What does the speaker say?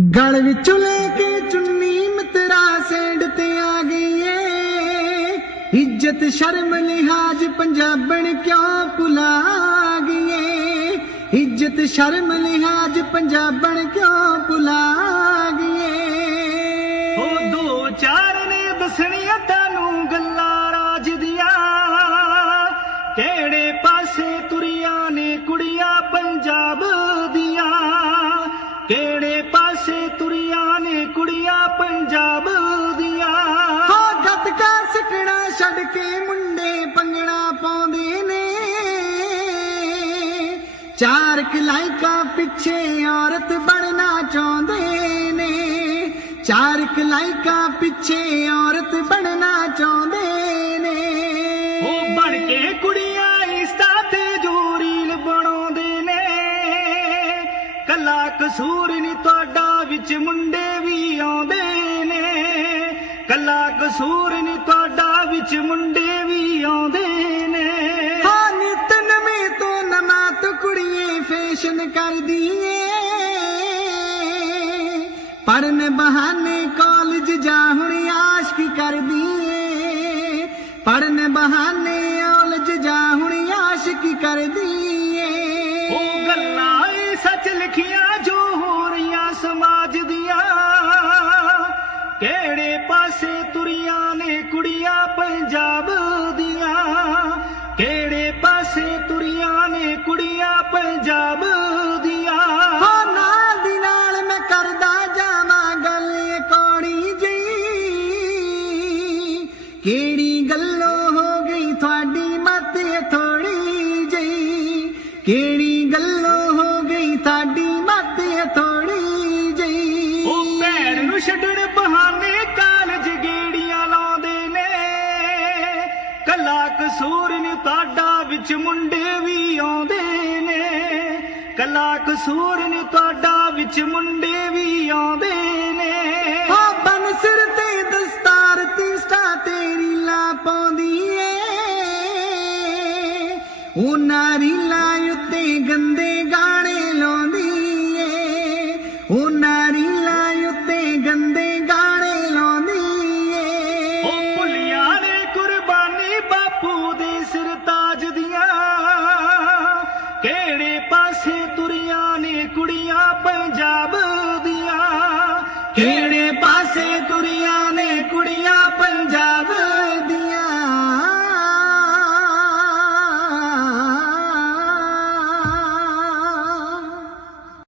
ਗਲ ਵਿੱਚੋਂ ਲੈ ਕੇ ਚੁੰਨੀ ਮਤਰਾ ਸੈਂਡ ਤੇ ਆ ਗਈ ਏ ਇੱਜ਼ਤ, ਸ਼ਰਮ, ਲਿਹਾਜ਼ ਪੰਜਾਬਣ ਕਿਉਂ ਭੁਲਾ ਗਈਏ? ਇੱਜ਼ਤ, ਸ਼ਰਮ, ਲਿਹਾਜ਼ ਪੰਜਾਬਣ ਕਿਉਂ ਭੁਲਾ ਗਈ ਛੱਡ ਕੇ ਮੁੰਡੇ ਪੰਗੜਾ ਪਾਉਂਦੇ ਨੇ। ਚਾਰ ਕਲਾਈਕਾਂ ਪਿੱਛੇ ਔਰਤ ਬਣਨਾ ਚਾਹੁੰਦੇ ਨੇ। ਚਾਰ ਕਲਾਈਕਾਂ ਪਿੱਛੇ ਔਰਤ ਬਣਨਾ ਚਾਹੁੰਦੇ ਨੇ। ਉਹ ਬਣ ਕੇ ਕੁੜੀਆਂ ਇੰਸਟਾ ਤੇ ਜੋ ਬਣਾਉਂਦੇ ਨੇ। ਕੱਲਾ ਕਸੂਰ ਨਹੀਂ ਤੁਹਾਡਾ ਵਿੱਚ ਮੁੰਡੇ ਵੀ ਆਉਂਦੇ ਨੇ। ਕੱਲਾ ਕਸੂਰ ਨਹੀਂ ਤੁਹਾਡਾ ਵਿੱਚ ਮੁੰਡੇ ਵੀ ਆਉਂਦੇ ਨੇ। ਹਾਂ ਨਿਤ ਨਵੇਂ ਤੋਂ ਨਵਾਂ ਤੋਂ ਫੈਸ਼ਨ ਕਰਦੀ ਏ ਪੜਨ ਬਹਾਨੇ ਕਾਲਜ ਜਾ ਹੁਣ ਆਸ਼ਕੀ ਕਰਦੀ ਏ ਪੜਨ ਬਹਾਨੇ ਕਾਲਜ ਜਾ ਹੁਣ ਆਸ਼ਕੀ ਕਰਦੀ ਏ ਉਹ ਗੱਲਾਂ ਸੱਚ ਲਿਖੀਆਂ ਕਿਹੜੀ ਗੱਲੋਂ ਹੋ ਗਈ ਤੁਹਾਡੀ ਮਤ ਥੋੜੀ ਜੀ ਉਹ ਭੈਣ ਨੂੰ ਛੱਡਣ ਬਹਾਨੇ ਕਾਲਜ ਗੇੜੀਆਂ ਲਾਉਂਦੇ ਨੇ। ਕੱਲਾ ਕਸੂਰ ਨਹੀਂ ਤੁਹਾਡਾ ਵਿੱਚ ਮੁੰਡੇ ਵੀ ਆਉਂਦੇ ਨੇ। ਕੱਲਾ ਕਸੂਰ ਨਹੀਂ ਤੁਹਾਡਾ ਵਿੱਚ ਮੁੰਡੇ ਵੀ ਆਉਂਦੇ ਨੇ। ਹੋ ਬਨ ਸਿਰ ਤੇ ਦਸਤਾਰ ਤੀਸਟਾ ਤੇਰੀ ਲਾ ਪਾਉਂਦੀ ਏ। ਉਹਨਾਂ ਰੀਲਾਂ